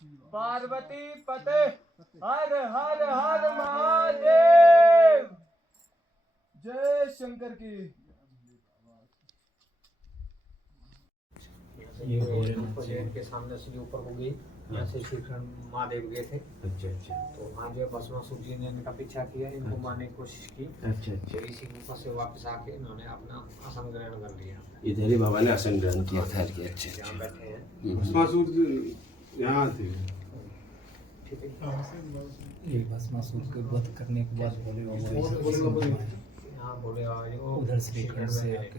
पार्वती पते हर हर हर महादेव। जय शंकर की। ये के सामने से जो ऊपर हो गई, यहाँ से श्रीखंड महादेव गए थे। अच्छा अच्छा। तो वहाँ जो भस्मासुर जी ने इनका पीछा किया, इनको मारने की कोशिश की। अच्छा अच्छा। फिर इसी गुफा से वापस आके इन्होंने अपना आसन ग्रहण कर लिया। इधर ही बाबा ने आसन ग्रहण किया था कि अच्छा यहाँ अच्छा। बैठे हैं। भस्मासुर यहाँ थे। ठीक है। ये भस्मासुर के वध करने के बाद भोले बाबा यहाँ बोले उधर श्रीखंड से आके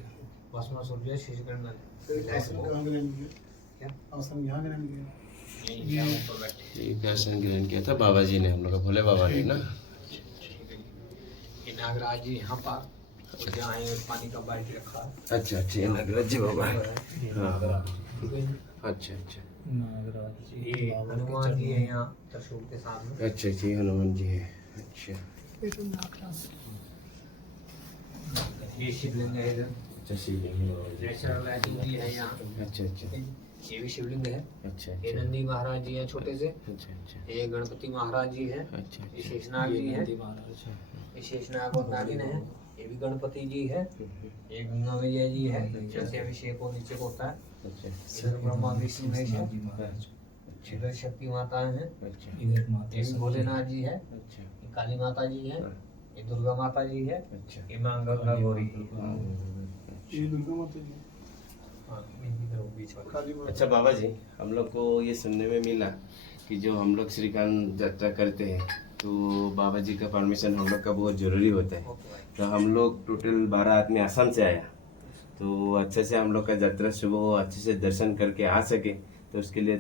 भस्मासुर जो है श्रीखंड में ये आसन ग्रहण किया था बाबा जी ने, हम लोग का भोले बाबा ने ना। नागराज जी यहाँ पर, और जहाँ ये पानी का बाल्टी रखा है। अच्छा अच्छा, ये नागराज जी बाबा है। हाँ हाँ। ठीक है। अच्छा अच्छा। नागराज जी ये हनुमान जी है यहाँ त्रिशूल के सामने। अच्छा अच्छा, ये हनुमान जी है। अच्छा ये शिवलिंग है इधर। अच्छा, शिवलिंग है बाबा जी। नेचुरल लाइटिंग भी है यहाँ। अच्छा अच्छा ये भी शिवलिंग है। अच्छा ये अच्छा नंदी महाराज जी हैं छोटे से। अच्छा अच्छा ये गणपति महाराज जी हैं। अच्छा ये शेषनाग जी हैं। महाराज है। ये शेषनाग और नागिन है। ये भी गणपति जी है। ये गंगा मैया जी है। जैसे अभिषेक और नीचे को होता है। अच्छा इधर ब्रह्मा विष्णु महेश है। महाराज इधर शक्ति माता है। अच्छा इधर माता ये भी भोलेनाथ जी है। अच्छा ये काली माता जी है। ये दुर्गा माता जी है। अच्छा। ये मां गंगा गौरी है। ये दुर्गा माता जी। हाँ, ये इधर वो बीच वाला। काली माता। अच्छा बाबा जी, हम लोग को ये सुनने में मिला कि जो हम लोग श्रीखंड यात्रा करते हैं तो बाबा जी का परमिशन हम लोग का बहुत ज़रूरी होता है। तो हम लोग टोटल 12 आदमी आसाम से आया, तो अच्छे से हम लोग का यात्रा शुभ हो, अच्छे से दर्शन करके आ सके, तो उसके लिए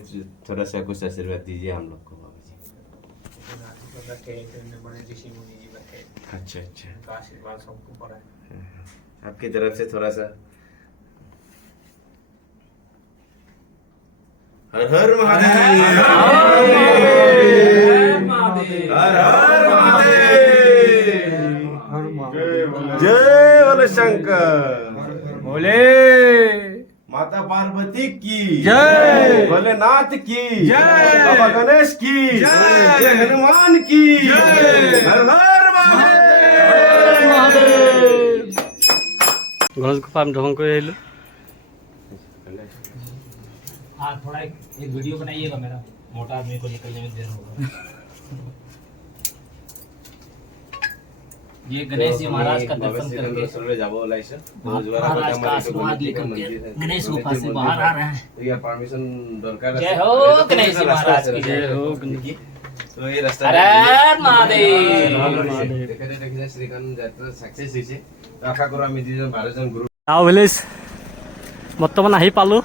थोड़ा सा कुछ आशीर्वाद दीजिए हम लोग को बाबा जी। बैठे हैं, फिर बड़े ऋषि मुनि जी बैठे हैं। अच्छा अच्छा। उनका आशीर्वाद सबको पर है। आपकी तरफ से थोड़ा सा हर हर महादेव, हर हर महादेव, जय बोले शंकर, बोले माता पार्वती की जय, भोलेनाथ की जय, बाबा गणेश की जय, हनुमान की जय, हर हर महादेव। गणेश गुफा में ढोंग को आइलो। हाँ थोड़ा एक वीडियो बनाइएगा मेरा, मोटा आदमी को निकलने में देर होगा। ये गणेश जी महाराज का दर्शन करके जाबो ओलाइसे महाराज का आशीर्वाद लेकर के गणेश गुफा से बाहर आ रहे हैं। तो ये परमिशन दरकार जय हो गणेश जी महाराज की, जय हो गणेश जी। तो ये रास्ता हर हर महादेव। দেখে শ্রীকান্ত যাত্রা সাকসেস হইছে। তো আশা কৰো আমি দুজন 12 জন গ্ৰুপ গাঁও ভিলেজ বৰ্তমান আহি পালোঁ।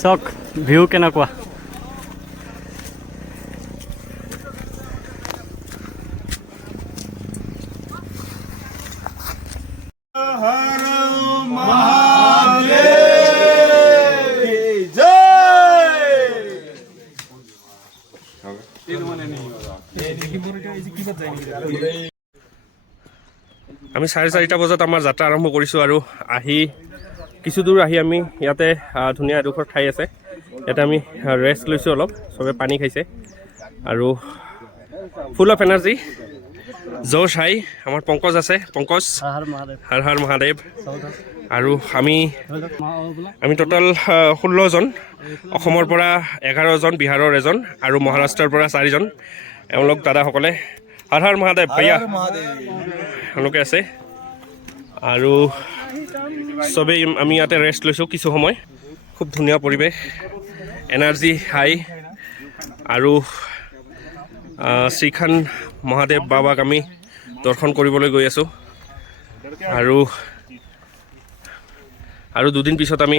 চাওক ভিউ কেনেকুৱা। আমি 4:30 বজাত আমাৰ যাত্ৰা আৰম্ভ কৰিছোঁ আৰু আহি কিছু দূৰ আহি আমি ইয়াতে ধুনীয়া এডোখৰ ঠাই আছে, ইয়াতে আমি ৰেষ্ট লৈছোঁ অলপ, চবে পানী খাইছে আৰু ফুল অফ এনাৰ্জি জোশ হাই। আমাৰ পংকজ আছে, পংকজ হৰ হৰ মহাদেৱ। আৰু আমি টোটেল 16 জন, অসমৰ পৰা 11 জন, বিহাৰৰ এজন আৰু মহাৰাষ্ট্ৰৰ পৰা 4 জন। এওঁলোক দাদাসকলে হৰ হৰ মহাদেৱ ভৈয়া এওঁলোকে আছে আৰু চবেই আমি ইয়াতে ৰেষ্ট লৈছোঁ কিছু সময়। খুব ধুনীয়া পৰিৱেশ, এনাৰ্জি হাই আৰু শ্ৰীখণ্ড মহাদেৱ বাবাক আমি দৰ্শন কৰিবলৈ গৈ আছোঁ আৰু 2 দিন পিছত আমি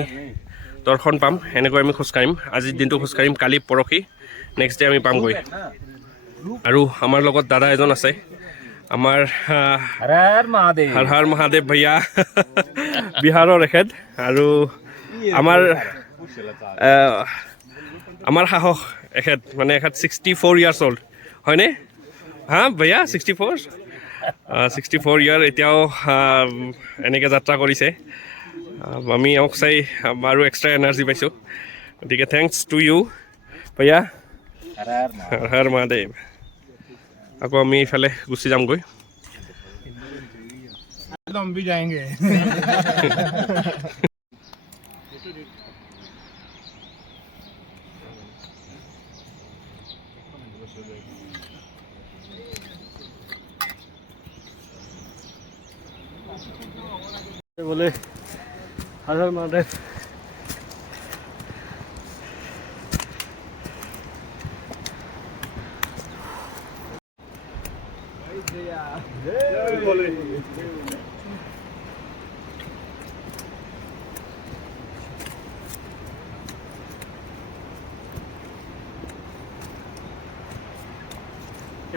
দৰ্শন পাম। এনেকৈ আমি খোজকাঢ়িম, আজিৰ দিনটো খোজকাঢ়িম, কালি পৰহি নেক্সট ডে আমি পামগৈ। আৰু আমাৰ লগত দাদা এজন আছে, আমাৰ हर हर महादेव। হৰ হৰ মহাদেৱ ভৈয়া বিহাৰৰ এখেত আৰু আমাৰ সাহস এখেত, মানে এখেত 64 ইয়াৰ্ছ অল্ড হয়নে? হা ভৈয়া 64 ইয়াৰ এতিয়াও এনেকৈ যাত্ৰা কৰিছে। আমি এওঁক চাই আৰু এক্সট্ৰা এনাৰ্জি পাইছোঁ, গতিকে thanks to you ভৈয়া। Har Har Mahadev আকৌ আমি এইফালে গুচি যামগৈ हम भी जाएंगे बोले हर हर महादेव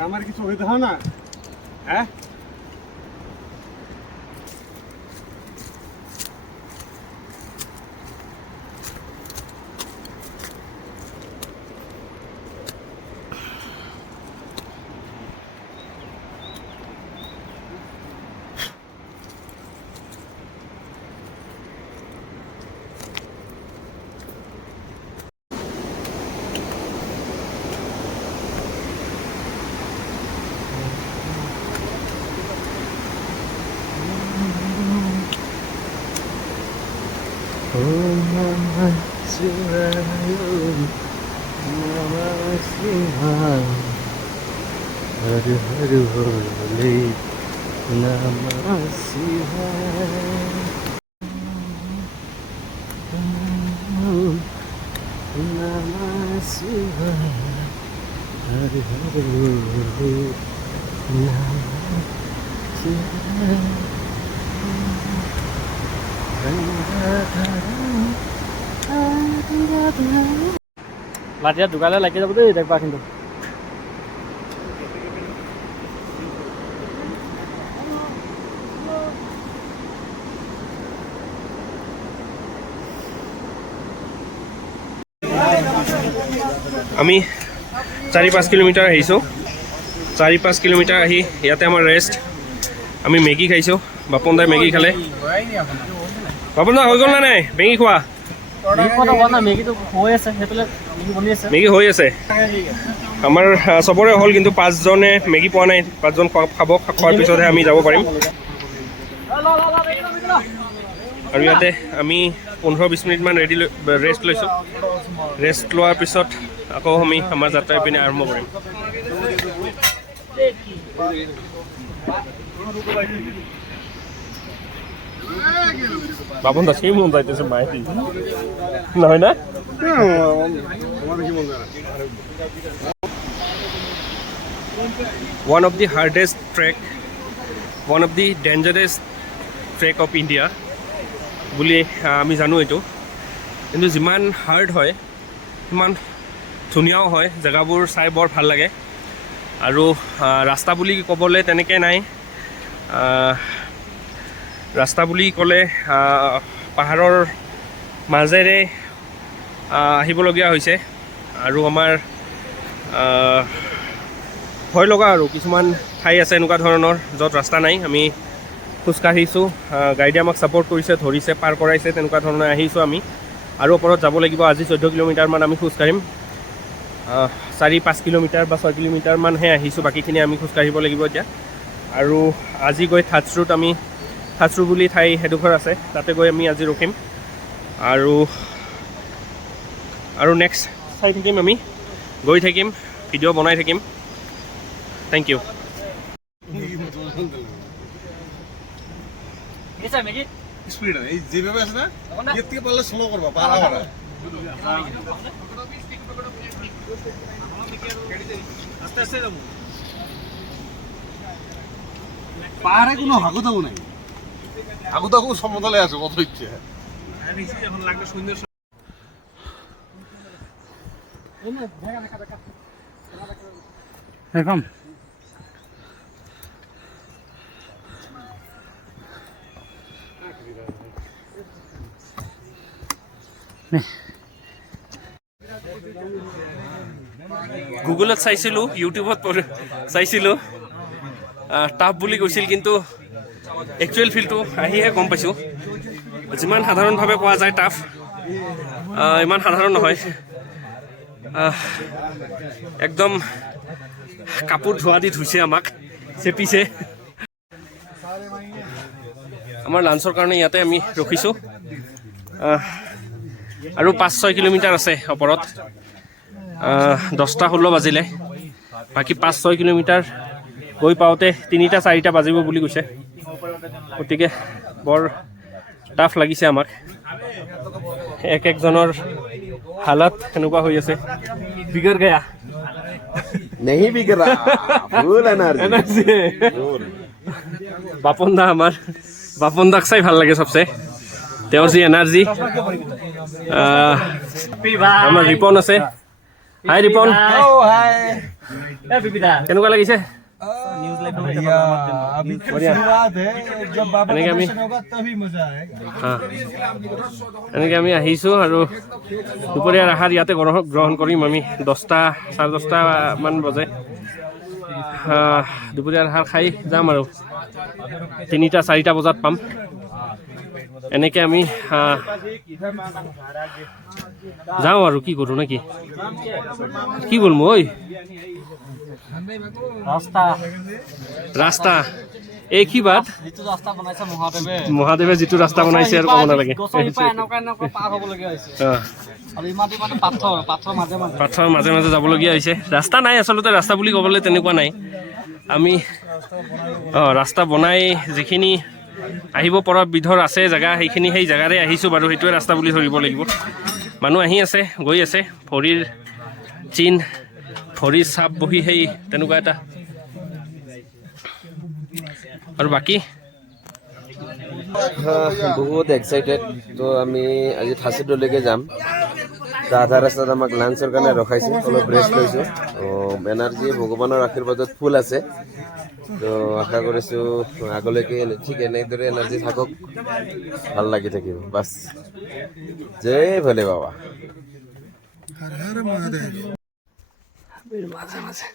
আমার কিছু হইতে হয় না হ্যাঁ हर हर भोले नमः शिवाय नमः शिवाय हर हर भोले नमः शिवाय লাঠিয়া ঢুকালে লাগি যাব দেই দেখবা কিন্তু আমি 4-5 কিলোমিটাৰ আহিছোঁ 4-5 কিলোমিটাৰ আহি ইয়াতে আমাৰ ৰেষ্ট আমি মেগী খাইছোঁ বাপন দাই মেগী খালে বাপন দা হৈ গ'ল না নাই মেগী খোৱা মেগী হৈ আছে আমাৰ চবৰে হ'ল কিন্তু 5জনে মেগী পোৱা নাই 5জন খাব খোৱাৰ পিছতহে আমি যাব পাৰিম আৰু ইয়াতে আমি 15-20 মিনিটমান ৰেষ্ট লৈছোঁ ৰেষ্ট লোৱাৰ পিছত আকৌ আমি আমাৰ যাত্ৰা পিনে আৰম্ভ কৰিম বাপন দা সেই মন যাইতেছে মাইতি নহয় না one of the hardest trek one of the dangerous trek of India বুলি আমি জানো এইটো কিন্তু যিমান হাৰ্ড হয় সিমান ধুনীয়াও হয় জেগাবোৰ চাই বৰ ভাল লাগে আৰু ৰাস্তা বুলি ক'বলৈ তেনেকৈ নাই ৰাস্তা বুলি ক'লে পাহাৰৰ মাজেৰে আহিবলগীয়া হৈছে আৰু আমাৰ ভয় লগা আৰু কিছুমান ঠাই আছে এনেকুৱা ধৰণৰ য'ত ৰাস্তা নাই আমি খোজকাঢ়িছোঁ গাইডে আমাক ছাপৰ্ট কৰিছে ধৰিছে পাৰ কৰাইছে তেনেকুৱা ধৰণৰ আহিছোঁ আমি আৰু ওপৰত যাব লাগিব আজি 14 কিলোমিটাৰমান আমি খোজকাঢ়িম 4-5 কিলোমিটাৰ বা 6 কিলোমিটাৰমানহে আহিছোঁ বাকীখিনি আমি খোজকাঢ়িব লাগিব এতিয়া আৰু আজি গৈ থাটছ্ৰুত আমি থাটছ্ৰু বুলি ঠাই এডোখৰ আছে তাতে গৈ আমি আজি ৰখিম আৰু নেক্সট চাই থাকিম আমি গৈ থাকিম ভিডিঅ' বনাই থাকিম থেংক ইউ স্পিড এই যেভাবে আছে না এর থেকে পারলে স্লো করবা পারা পারা আস্তে আস্তে যাবো পাহাড়ে কোনো হাগুদাগু নাই হাগুদাগু সমতলে আছে কত ইচ্ছে এখন লাগবে সুন্দর একদম গুগলত চাইছিলোঁ ইউটিউবত চাইছিলোঁ টাফ বুলি কৈছিল কিন্তু একচুৱেল ফিলটো আহিহে গম পাইছোঁ যিমান সাধাৰণভাৱে কোৱা যায় টাফ ইমান সাধাৰণ নহয় একদম কাপোৰ ধোৱা দি ধুইছে আমাক চেপিছে আমাৰ লাঞ্চৰ কাৰণে ইয়াতে আমি ৰখিছোঁ আৰু 5-6 কিলোমিটাৰ আছে ওপৰত 10:16 বাজিলে বাকী 5-6 কিলোমিটাৰ গৈ পাওঁতে 3-4 বাজিব বুলি কৈছে গতিকে বৰ টাফ লাগিছে আমাক একজনৰ হালত এনেকুৱা হৈ আছে বিগৰ গয়া नहीं बिक रहा फुल एनर्जी বাপন দা আমাৰ বাপন দাক চাই ভাল লাগে চবচে তেওঁৰ যি এনাৰ্জি আমাৰ ৰিপন আছে হাই ৰিপন কেনেকুৱা লাগিছে अभी तो शुरुआत है जब बाबा এনেকে का আমি दर्शन होगा तभी मजा आएगा এনেকৈ আমি আহিছোঁ আৰু দুপৰীয়াৰ আহাৰ ইয়াতে গ্ৰহণ কৰিম আমি 10-10:30 মান বজে দুপৰীয়াৰ আহাৰ খাই যাম আৰু 3-4 বজাত পাম এনেকৈ আমি যাওঁ আৰু কি কৰোঁ নেকি কি বলম ঐ ৰাস্তা এই কি বাট মহাদেৱে যিটো ৰাস্তা বনাইছে আৰু ক'ব নালাগে পাথৰ মাজে মাজে যাবলগীয়া হৈছে ৰাস্তা নাই আচলতে ৰাস্তা বুলি ক'বলৈ তেনেকুৱা নাই আমি ৰাস্তা বনাই যিখিনি আহিব পৰা বিধৰ আছে জেগা সেইখিনি সেই জেগাৰে আহিছোঁ বাৰু সেইটোৱে ৰাস্তা বুলি ধৰিব লাগিব মানুহ আহি আছে গৈ আছে ভৰিৰ চিন ভৰিৰ চাপ বহি সেই তেনেকুৱা এটা আৰু বাকী बहुत एक्साइटेड तो আমি আজি ফাঁচিডলৈকে যাম আধা ৰাস্তাত আমাক লাঞ্চৰ কাৰণে ৰখাইছে অলপ ৰেষ্ট লৈছোঁ এনাৰ্জি ভগৱানৰ আশীৰ্বাদত ফুল আছে তো আশা কৰিছোঁ আগলৈকে ঠিক এনেদৰে এনাৰ্জি থাকক ভাল লাগি থাকিব বাছ জয় ভোলে বাবা মাজে মাজে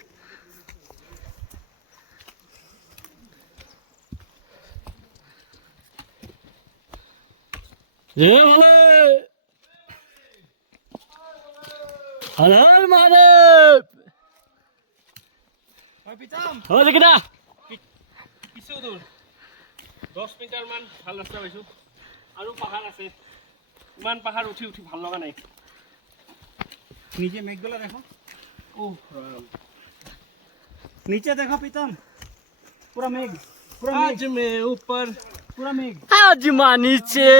হর হর মহাদেব হরে কিনা কিছু দূৰ 10 মিটাৰ মান ভাল ৰাস্তা পাইছোঁ আৰু পাহাৰ আছে ইমান পাহাৰ উঠি উঠি ভাল লগা নাই नीचे मेघगोला देखो नीचे देखो प्रीतम पूरा मेघ आज मैं ऊपर पूरा मेघ আজ মানিছে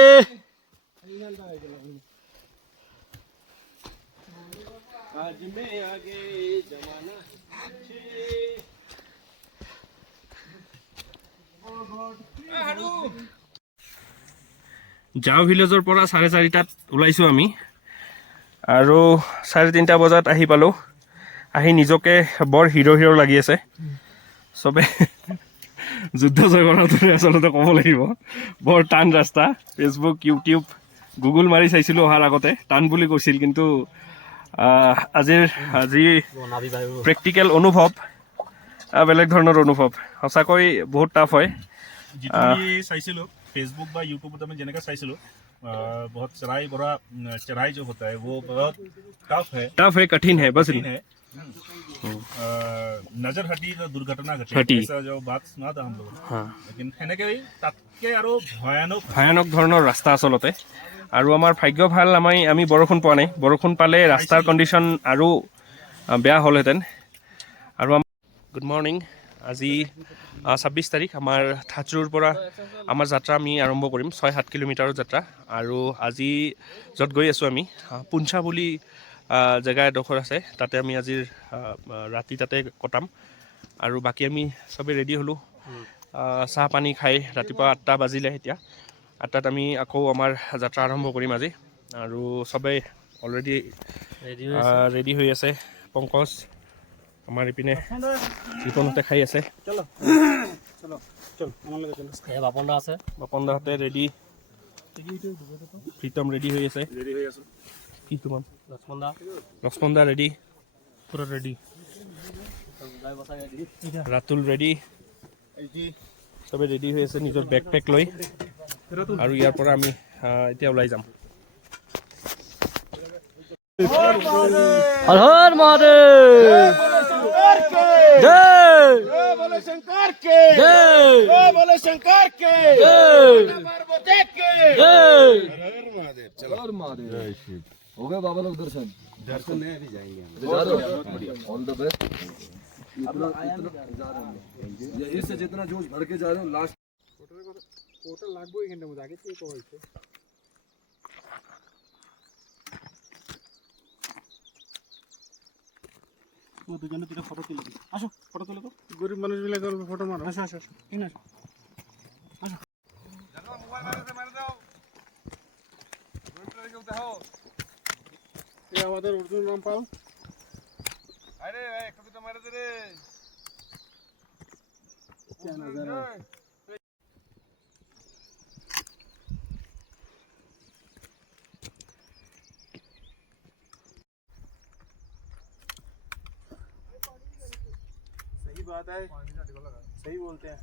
आज मैं आगे जमाना जाओ ভিলেজৰ পৰা 4:30টাত ওলাইছোঁ আমি আৰু 3:30 বজাত আহি পালোঁ আহি নিজকে বৰ হিৰো লাগি আছে চবে যুদ্ধ জয় কৰাৰ দৰে আচলতে ক'ব লাগিব বৰ টান ৰাস্তা ফেচবুক ইউটিউব গুগল মাৰি চাইছিলোঁ অহাৰ আগতে টান বুলি কৈছিল কিন্তু আজি প্ৰেক্টিকেল অনুভৱ বেলেগ ধৰণৰ অনুভৱ সঁচাকৈ বহুত টাফ হয় চাইছিলোঁ फेसबुक বা यूट्यूब में जेने का चाइसिलो बहुत चढ़ाई जो होता है वो बहुत टफ है कठिन है बस नजर हटी तो दुर्घटना हटी ऐसा जो बात सुना था हम लोग हाँ लेकिन সেনেকে তাতকে আৰু ভয়ানক ধৰণৰ ৰাস্তা আচলতে আৰু আমাৰ ভাগ্য ভাল আমি বৰষুণ পোৱা নাই বৰষুণ পালে ৰাস্তাৰ কণ্ডিশ্যন আৰু বেয়া হ'লহেঁতেন আৰু গুড মৰ্ণিং আজি 26 তাৰিখ আমাৰ থাচৰুৰ পৰা আমাৰ যাত্ৰা আমি আৰম্ভ কৰিম 6-7 কিলোমিটাৰৰ যাত্ৰা আৰু আজি য'ত গৈ আছোঁ আমি পুঞ্চা বুলি জেগা এডোখৰ আছে তাতে আমি আজিৰ ৰাতি তাতে কটাম আৰু বাকী আমি চবে ৰেডি হ'লোঁ চাহ পানী খাই ৰাতিপুৱা 8টা বাজিলে এতিয়া 8টাত আমি আকৌ আমাৰ যাত্ৰা আৰম্ভ কৰিম আজি আৰু চবে অলৰেডি ৰেডি হৈ আছে পংকজ আমাৰ ইপিনে ৰিপনহঁতে খাই আছে বাপনদাহঁতে ৰেডি প্ৰীতম ৰেডি হৈ আছে কি তোমাৰ লক্ষ্মণদা ৰেডি পুৰা ৰেডি ৰাতুল ৰেডি চবে ৰেডি হৈ আছে নিজৰ বেকপেক লৈ আৰু ইয়াৰ পৰা আমি এতিয়া ওলাই যাম हर हर महादेव जय बोले शंकर के जय बोले शंकर के जय पार्वती के जय महादेव चलो हो गए बाबा लोग दर्शन दर्शन नहीं अभी जाएंगे हम ऑल द बेस्ट इतना जा रहे हैं ये इससे जितना जोश भर के जा रहे हो लास्ट टोटल লাগবো এখানটার মধ্যে আগে থেকে হইছে ও দুজনে দুটো ফটো তুলে দিই আসো ফটো তুলে তো গরিব মানুষ মিলে করবে ফটো মারো আসো আসো আসো এখানে আসো ये আমাদের অর্জুন রামপাল अरे एक तो मारे दे रे क्या नजारा सही बात है सही बोलते हैं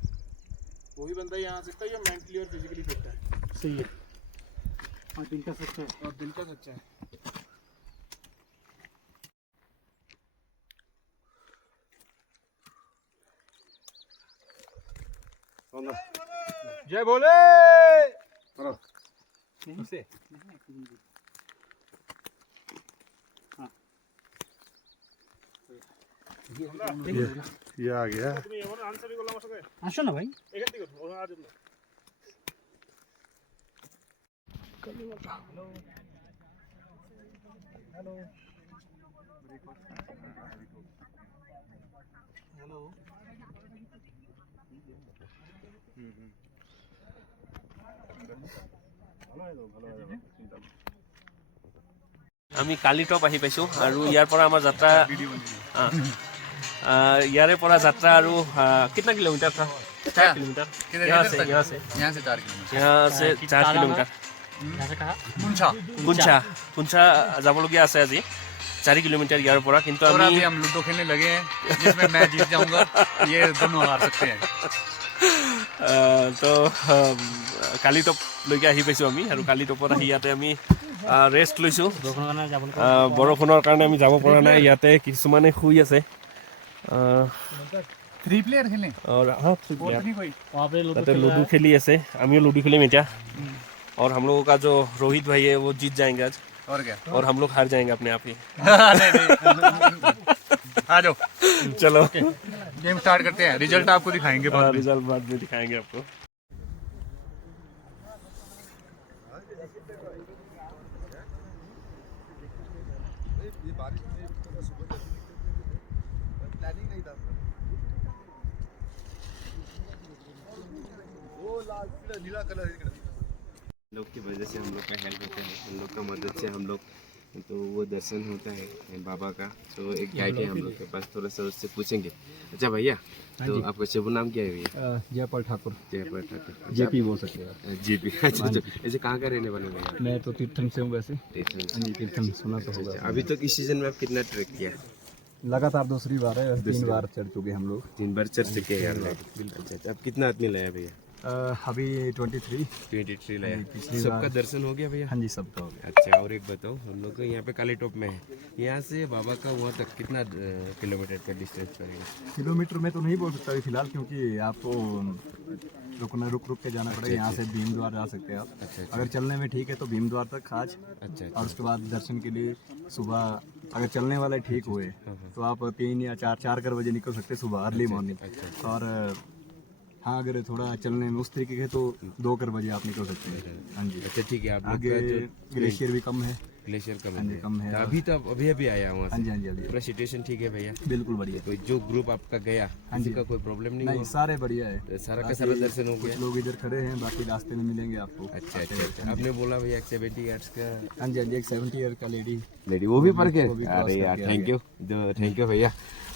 वही बंदा यहाँ आ सकता है जो मेंटली और फिजिकली फिट है सही है और दिन का सच्चा है और दिल का सच्चा है जय बोले से ये आ गया আসো না ভাই আমি কালিটপ আহি পাইছোঁ আৰু ইয়াৰ পৰা আমাৰ যাত্ৰা ইয়াৰে পৰা যাত্ৰা আৰু কিतना কিলোমিটাৰ था 4 किलोमीटर यहाँ से 4 किलोमीटर পুঞ্চা যাবলগীয়া আছে আজি 4 किलोमीटर ইয়াৰ পৰা কিন্তু আমি हम लूडो खेलने लगे हैं जिसमें मैं जीत जाऊंगा ये दोनों हार सकते हैं তো কালিটপলৈকে আহি পাইছোঁ আমি আৰু কালিটপত আহি ইয়াতে আমি ৰেষ্ট লৈছোঁ বৰষুণৰ কাৰণে আমি যাব পৰা নাই ইয়াতে কিছুমানে শুই আছে 3 प्लेयर खेलें वहाँ पे लूडो खेली ऐसे हम लूडो खेले मिटा और हम लोगों का जो रोहित भाई है वो जीत जाएंगे आज और क्या और हम लोग हार जाएंगे अपने आप ही आ जाओ चलो गेम स्टार्ट करते हैं रिजल्ट आपको दिखाएंगे रिजल्ट बाद में दिखाएंगे आपको नीला कलर लोग की वजह से हम लोग का हेल्प होता है हम लोग का मदद से हम लोग तो वो दर्शन होता है बाबा का तो एक गाइड है हम लोग के पास थोड़ा सा उससे पूछेंगे अच्छा भैया तो आपका शुभ नाम क्या है भैया जयपाल ठाकुर जेपी बोल सकते हैं जेपी अच्छा ऐसे कहाँ का रहने वाले भैया मैं तो तीर्थम से हूँ वैसे तीर्थम सुना तो होगा अभी तक इस सीजन में आप कितना ट्रैक किया लगातार दूसरी बार है 3 बार चढ़ चुके हम लोग 3 बार चढ़ चुके हैं अच्छा अब कितना आदमी लाया भैया अभी 23 लाया सबका दर्शन हो गया भैया हाँ जी सबका हो गया अच्छा और एक बताओ हम लोग को यहाँ पे कालीटॉप में है यहाँ से बाबा का वहाँ तक कितना किलोमीटर का डिस्टेंस पड़ेगा किलोमीटर में तो नहीं बोल सकता अभी फिलहाल क्योंकि आपको रुक के जाना पड़ेगा यहाँ से भीम द्वार जा सकते हैं आप अगर चलने में ठीक है तो भीम द्वार तक आज और उसके बाद दर्शन के लिए सुबह अगर चलने वाले ठीक हुए तो आप 3 या 4 बजे निकल सकते सुबह अर्ली मॉर्निंग और हाँ अगर थोड़ा चलने में उस तरीके के तो 2 बजे आप निकल सकते हैं हाँ जी अच्छा ठीक है आप लोग आगे ग्लेशियर भी कम है ग्लेशियर कम हाँ जी कम है अभी तो अभी आया वहाँ हाँ जी हाँ जी पूरा सिचुएशन ठीक है भैया बिल्कुल बढ़िया तो जो ग्रुप आपका गया किसी का कोई प्रॉब्लम नहीं हुआ सारे बढ़िया है सारा का सारा दर्शन हो गया कुछ लोग इधर खड़े हैं बाकी रास्ते में मिलेंगे आपको अच्छा आपने बोला भैया 70 इयर्स का हाँ जी एक 70 ईयर का लेडी वो भी पढ़ के अरे यार थैंक यू भैया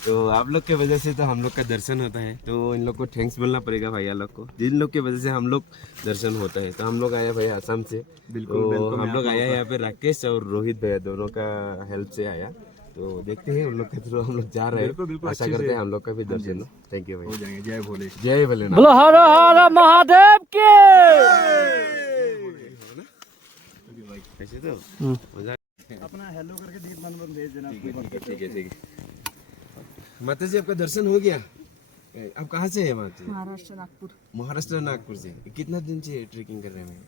तो आप लोग के वजह से तो हम लोग का दर्शन होता है तो इन लोग को थैंक्स बोलना पड़ेगा भैया लोग को जिन लोग की वजह से हम लोग दर्शन होता है तो हम लोग आए भैया असम से बिल्कुल हम लोग आया यहाँ पे राकेश और रोहित भैया दोनों का हेल्प से आया तो देखते हैं उन लोग के थ्रू हम लोग जा रहे हैं आशा करते हैं हम लोग का भी दर्शन हो थैंक यू भैया हो जाएंगे जय भोले बोलो हर हर महादेव के कैसे तो अपना हेलो करके दीप नंबर भेज देना। ठीक है। माता जी आपका दर्शन हो गया? आप कहाँ से है माता जी? महाराष्ट्र नागपुर महाराष्ट्र नागपुर से। कितना दिन से ट्रेकिंग कर रहे हैं?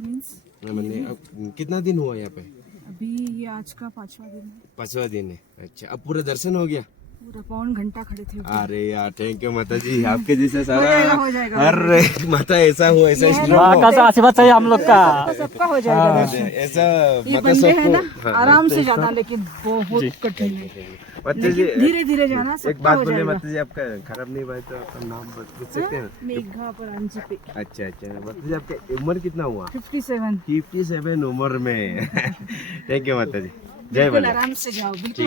मीन्स मैंने अब कितना दिन हुआ यहाँ पे? अभी ये आज का 5वां दिन है। 5वां दिन है। अच्छा, अब पूरा दर्शन हो गया? पूरा पौन घंटा खड़े थे। अरे यार थैंक यू माता जी, आपके जैसा सारा हो जाएगा। अरे माता ऐसा हो, ऐसा माँ का तो आशीर्वाद चाहिए हम लोग का। सबका हो जाएगा दर्शन। ऐसा ये माता बंदे है ना, सबको। आराम से जाना, लेकिन बहुत कठिन है। माता जी धीरे धीरे जाना, एक सबका बात हो बोले जाएगा। माता जी, आपका खराब नहीं बात तो आपका नाम पूछ सकते हैं? मेघा परांजी पे। अच्छा माता जी, आपका उम्र कितना हुआ? 57। 57 उम्र में। थैंक यू माता जी, जय बिल्कुल भोले। आराम से जाओ, बिल्कुल।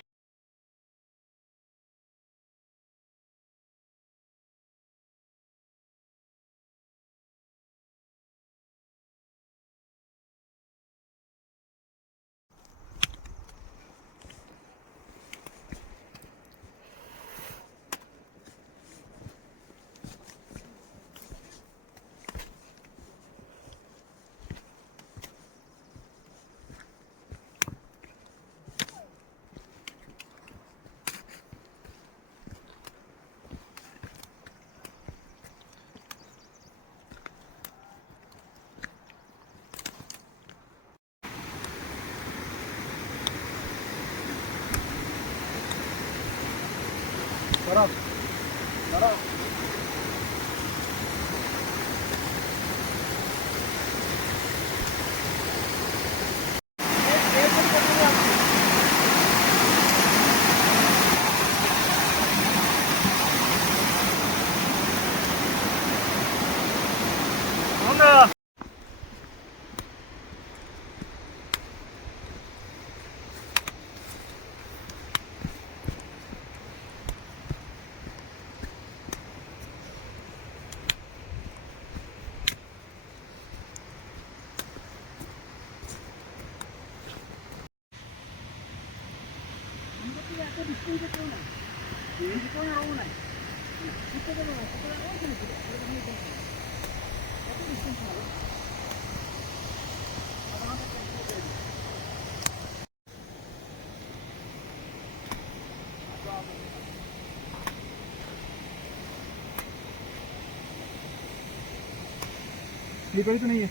स्लीपर तो नहीं है।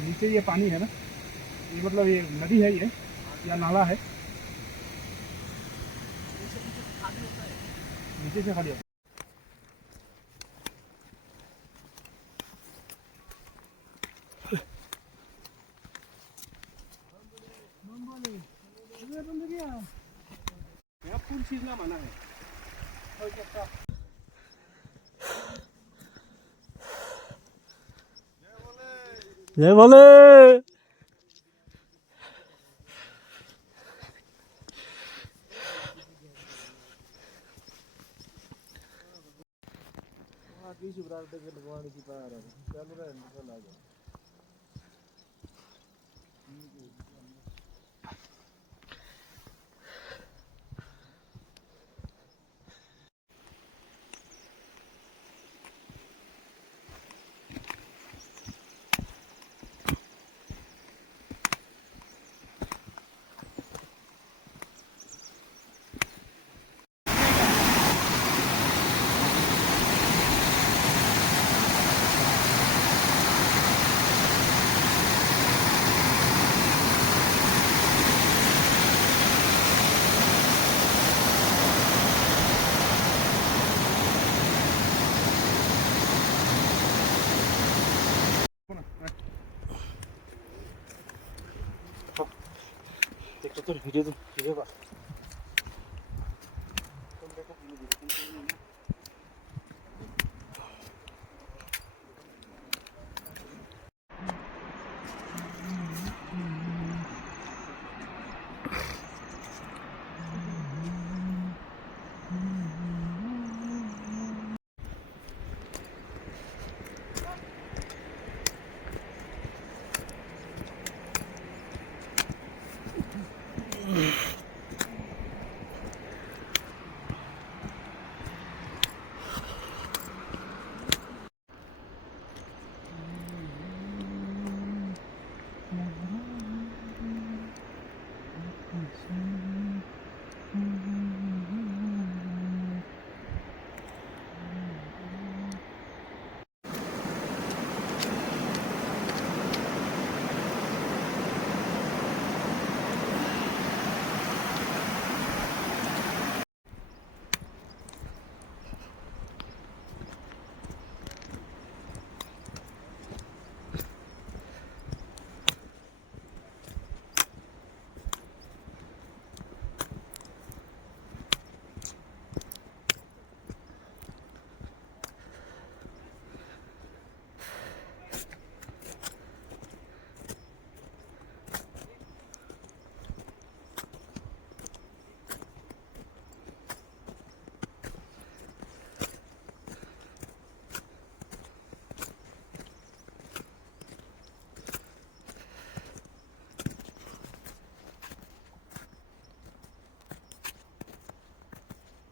नीचे ये पानी है ना, ये मतलब ये नदी है ये या नाला है? नीचे से खाली है। जय बोले।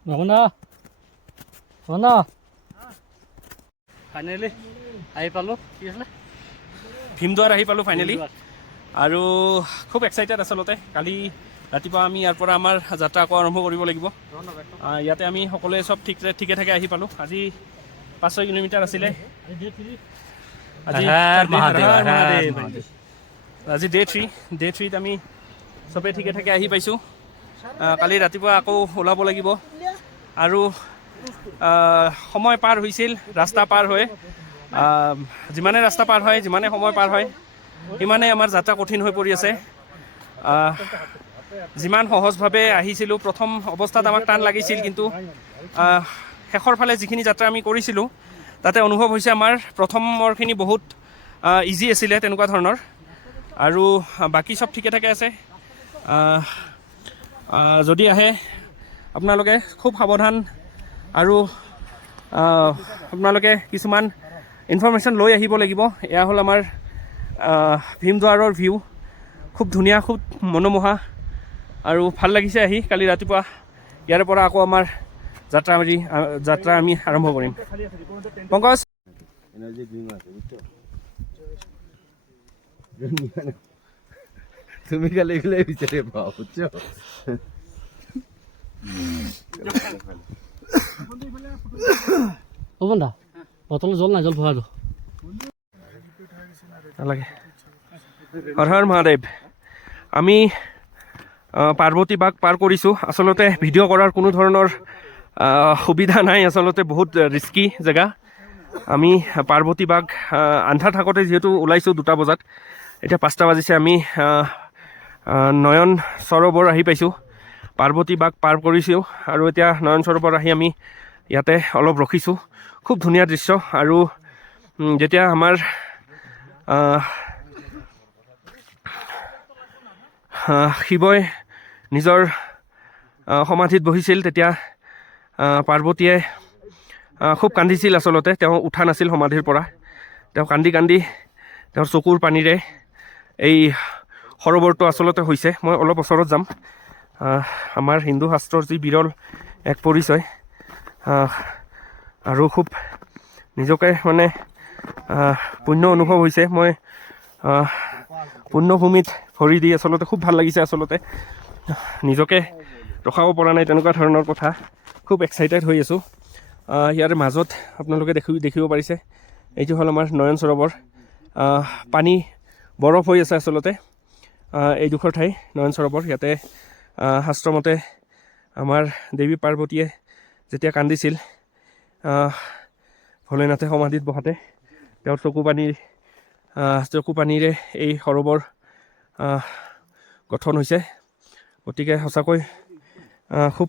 ভগনা ভগনা ফাইনেলি আহি পালোঁ। কি আছিলে? ভীমদুৱাৰ আহি পালোঁ ফাইনেলি। আৰু খুব এক্সাইটেড আচলতে। কালি ৰাতিপুৱা আমি ইয়াৰ পৰা আমাৰ যাত্ৰা আকৌ আৰম্ভ কৰিব লাগিব। ইয়াতে আমি সকলোৱে চব ঠিকে ঠাকে আহি পালোঁ। আজি 5-6 কিলোমিটাৰ আছিলে। আজি ডে 3ত আমি চবেই ঠিকে ঠাকে আহি পাইছোঁ। কালি ৰাতিপুৱা আকৌ ওলাব লাগিব। আৰু সময় পাৰ হৈছিল, ৰাস্তা পাৰ হৈ যিমানে ৰাস্তা পাৰ হয়, যিমানে সময় পাৰ হয়, সিমানেই আমাৰ যাত্ৰা কঠিন হৈ পৰি আছে। যিমান সহজভাৱে আহিছিলোঁ, প্ৰথম অৱস্থাত আমাক টান লাগিছিল, কিন্তু শেষৰ ফালে যিখিনি যাত্ৰা আমি কৰিছিলোঁ তাতে অনুভৱ হৈছে আমাৰ প্ৰথমৰখিনি বহুত ইজি আছিলে, তেনেকুৱা ধৰণৰ। আৰু বাকী চব ঠিকে ঠাকে আছে। যদি আহে আপোনালোকে খুব সাৱধান আৰু আপোনালোকে কিছুমান ইনফৰমেশ্যন লৈ আহিব লাগিব। এয়া হ'ল আমাৰ ভীমদুৱাৰৰ ভিউ। খুব ধুনীয়া, খুব মনোমোহা আৰু ভাল লাগিছে আহি। কালি ৰাতিপুৱা ইয়াৰে পৰা আকৌ আমাৰ যাত্ৰা আমি আৰম্ভ কৰিম। পংকজ তুমি খালি এগুলো বিচাৰে পাও, বুঝছো? অ বন্ধা বটল জল নাই, জল ভৰাই দিওঁ। নালাগে। হৰ হৰ মহাদেৱ। আমি পাৰ্বতী বাগ পাৰ কৰিছোঁ। আচলতে ভিডিঅ' কৰাৰ কোনো ধৰণৰ সুবিধা নাই, আচলতে বহুত ৰিস্কি জেগা। আমি পাৰ্বতী বাগ আন্ধাৰ থাকোঁতে যিহেতু ওলাইছোঁ 2টা বজাত, এতিয়া 5টা বাজিছে। আমি নয়ন সৰোবৰ আহি পাইছোঁ। পাৰ্বতী বাগ পাৰ কৰিছোঁ আৰু এতিয়া নয়ন সৰোবৰ আহি আমি ইয়াতে অলপ ৰখিছোঁ। খুব ধুনীয়া দৃশ্য। আৰু যেতিয়া আমাৰ শিৱই নিজৰ সমাধিত বহিছিল, তেতিয়া পাৰ্বতীয়ে খুব কান্দিছিল। আচলতে তেওঁ উঠা নাছিল সমাধিৰ পৰা। তেওঁ কান্দি কান্দি তেওঁৰ চকুৰ পানীৰে এই সৰোবৰটো আচলতে হৈছে। মই অলপ ওচৰত যাম। আমাৰ হিন্দু শাস্ত্ৰৰ যি বিৰল এক পৰিচয়, আৰু খুব নিজকে মানে পুণ্য অনুভৱ হৈছে। মই পুণ্যভূমিত ভৰি দি আচলতে খুব ভাল লাগিছে। আচলতে নিজকে ৰখাব পৰা নাই, তেনেকুৱা ধৰণৰ কথা। খুব এক্সাইটেড হৈ আছোঁ। ইয়াৰ মাজত আপোনালোকে দেখিব পাৰিছে, এইটো হ'ল আমাৰ নয়ন সৰোবৰ। পানী বৰফ হৈ আছে আচলতে। এইডোখৰ ঠাই নয়ন সৰোবৰ। ইয়াতে শাস্ত্ৰমতে আমাৰ দেৱী পাৰ্বতীয়ে যেতিয়া কান্দিছিল, ভোলেনাথে সমাধিত বহাতে তেওঁৰ চকু পানীৰে এই সৰোবৰ গঠন হৈছে। গতিকে সঁচাকৈ খুব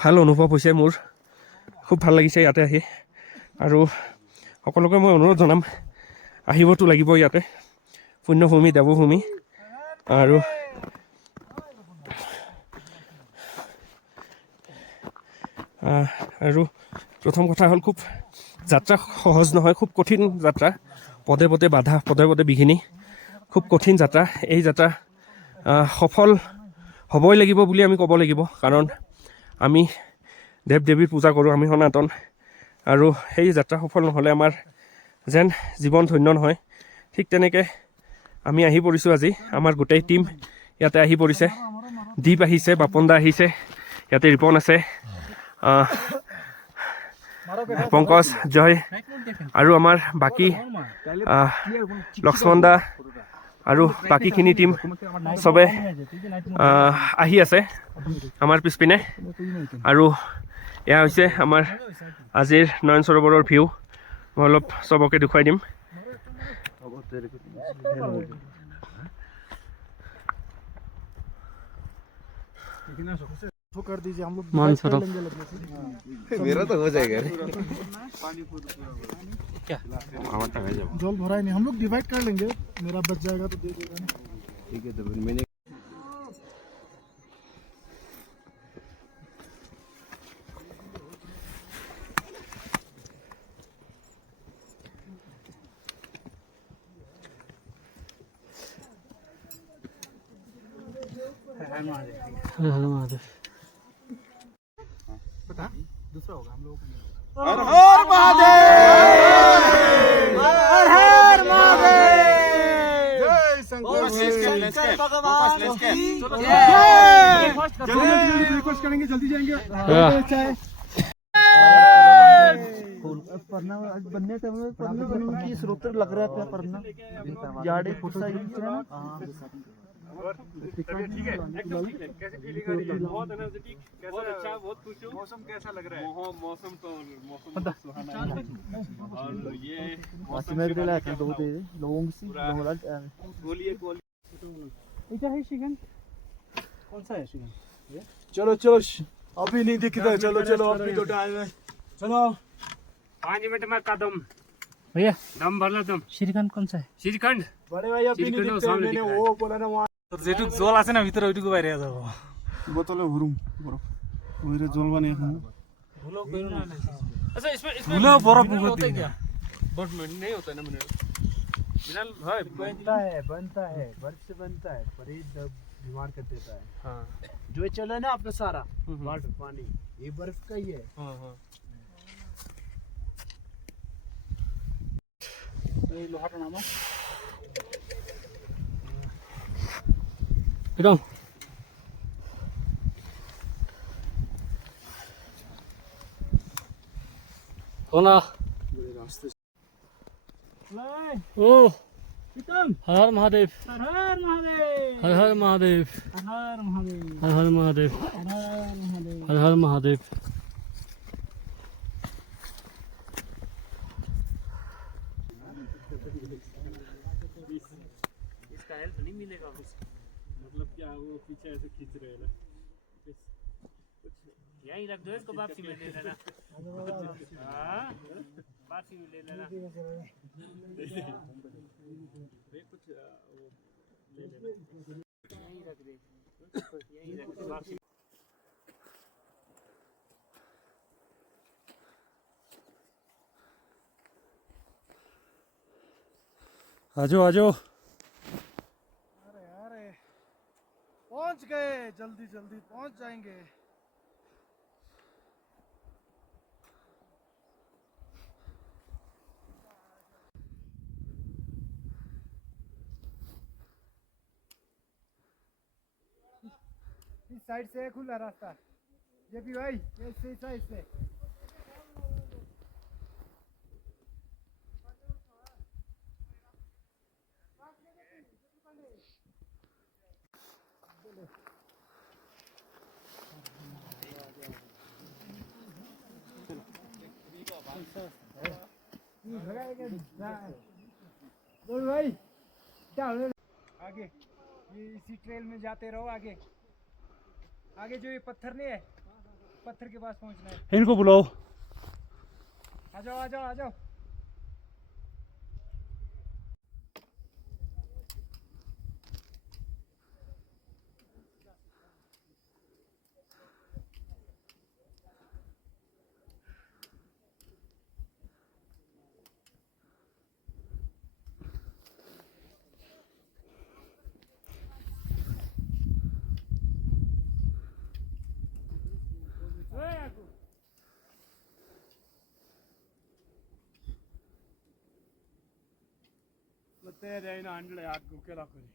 ভাল অনুভৱ হৈছে মোৰ। খুব ভাল লাগিছে ইয়াতে আহি। আৰু সকলোকে মই অনুৰোধ জনাম, আহিবতো লাগিব ইয়াতে। পুণ্যভূমি, দেৱভূমি। আৰু প্ৰথম কথা হ'ল, খুব যাত্ৰা সহজ নহয়, খুব কঠিন যাত্ৰা। পদে পদে বাধা, পদে পদে বিঘিনি, খুব কঠিন যাত্ৰা। এই যাত্ৰা সফল হ'বই লাগিব বুলি আমি ক'ব লাগিব, কাৰণ আমি দেৱ দেৱীৰ পূজা কৰোঁ, আমি সনাতন। আৰু সেই যাত্ৰা সফল নহ'লে আমাৰ যেন জীৱন ধন্য নহয়। ঠিক তেনেকৈ আমি আহি পৰিছোঁ আজি। আমাৰ গোটেই টীম ইয়াতে আহি পৰিছে। দীপ আহিছে, বাপন দা আহিছে, ইয়াতে ৰিপন আছে, পংকজ, জয়, আৰু আমাৰ বাকী লক্ষ্মণ দা আৰু বাকীখিনি টীম চবে আহি আছে আমাৰ পিছপিনে। আৰু এয়া হৈছে আমাৰ আজিৰ নয়ন সৰোবৰৰ ভিউ। মই অলপ চবকে দেখুৱাই দিম। कर दीजिए, हम लोग मान divide कर सरोवर। लेंगे लगने से। मेरा तो हो जाएगा रे। जल भरा ही नहीं, हम लोग डिवाइड कर लेंगे। मेरा बच जाएगा तो दे देगा ना। ठीक है, तो फिर मैंने हर हर महादेव, हर हर महादेव, जय शंकर भगवान की जय। ब्रेकफास्ट करेंगे, जल्दी जाएंगे। पढ़ना बनने टाइम में पढ़ना की स्रोत लग रहा है पढ़ना याडे फुटसा यूज है ना। ठीक है, एकदम ठीक है। कैसी फीलिंग आ रही है? बहुत एनर्जेटिक, बहुत अच्छा, बहुत खुश हूँ। मौसम कैसा लग रहा है? मौसम तो सुहाना है। और ये मौसम के बाद लोगों से बोलिए इधर है शिकन। कौन सा है शिकन? चलो चलो, अभी नहीं दिखता। चलो चलो, अभी तो टाइम है। चलो 5 मिनट में कदम भैया दम भरना तुम। श्रीखंड कौन सा है? श्रीखंड बड़े भाई अभी नहीं दिखते। मैंने वो बोला ना वहाँ যেটুক জল আছে না ভিতরে ওইটুকু বাইরে যাব। बोतले भरूं बर्फ मेरे जोलवा नहीं खाना। अच्छा इसमें भूलो बर्फ बहुत है। बट नहीं होता है ना मिनरल बनता है बर्फ से बनता है, पर ये बीमार कर देता है। हाँ जो चला ना आपका सारा वाटर पानी ये बर्फ का ही है। हाँ हाँ ये लोहा का नाम है एकदम होना ओ हर हर महादेव, हर हर महादेव, हर हर महादेव, हर हर महादेव, हर हर महादेव, हर हर महादेव। हर हर महादेव। इसका हेल्प नहीं मिलेगा मतलब क्या वो पीछे ऐसे खींच रहे हैं ना यहीं रख दो इसको वापसी में ले लेना। हाँ वापसी में ले लेना। कुछ यहीं रख दे, यहीं रख दे वापसी। आजो आजो अरे अरे पहुंच गए, जल्दी जल्दी पहुंच जाएंगे। इस साइड से खुला रास्ता ये भी भाई, इस साइड से। बोल भाई आगे, ये इसी ट्रेल में जाते रहो। आगे आगे जो ये पत्थर नहीं है, पत्थर के पास पहुंचना है। इनको बुलाओ। आ जाओ आ जाओ आ जाओ। तेरे इन हंड्रेड याद को क्या करी।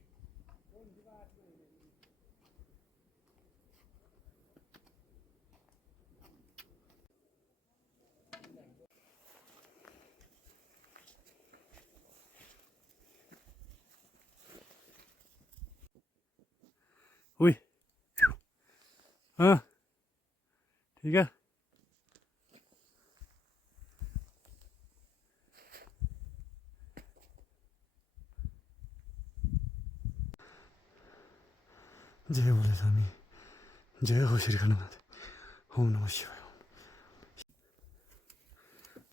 हुई हाँ ठीक है। जय बोले स्वामी, जय हो श्री हनुमान, ओम नमः शिवाय।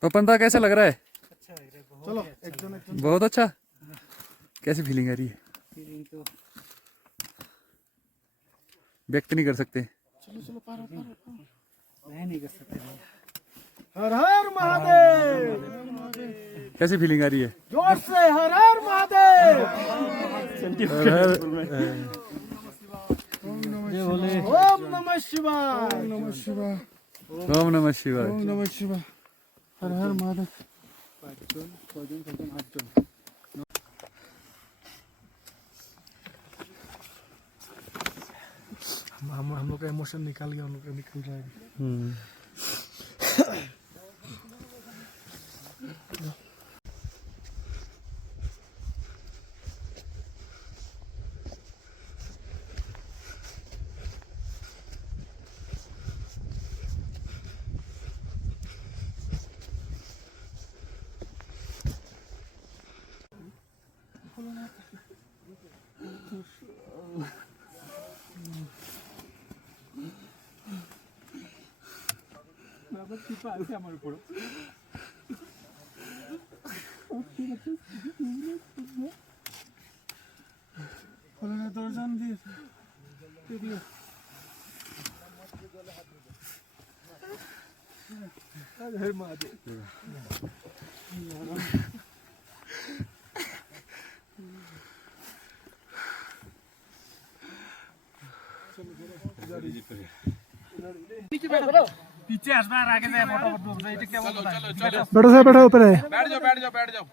पपंदा कैसा लग रहा है? अच्छा लग रहा है बहुत। चलो एकदम बहुत अच्छा। कैसी फीलिंग आ रही है? फीलिंग तो व्यक्त नहीं कर सकते। चलो चलो पार नहीं कर सकते। हर हर महादेव। कैसी फीलिंग आ रही है? जोर से हर हर महादेव। ओम नमः शिवाय। ओम नमः शिवाय। ओम नमः शिवाय। ओम नमः शिवाय। हर हर महादेव। हम लोग का इमोशन निकाल गया, हम लोग का निकल रहा है। दर्शन दिए हर महादेव। पीछे हंसना आगे से मोटा मोटा क्या बोल रहा है? बैठो साहब, बैठो ऊपर है। बैठ जाओ बैठ जाओ बैठ जाओ।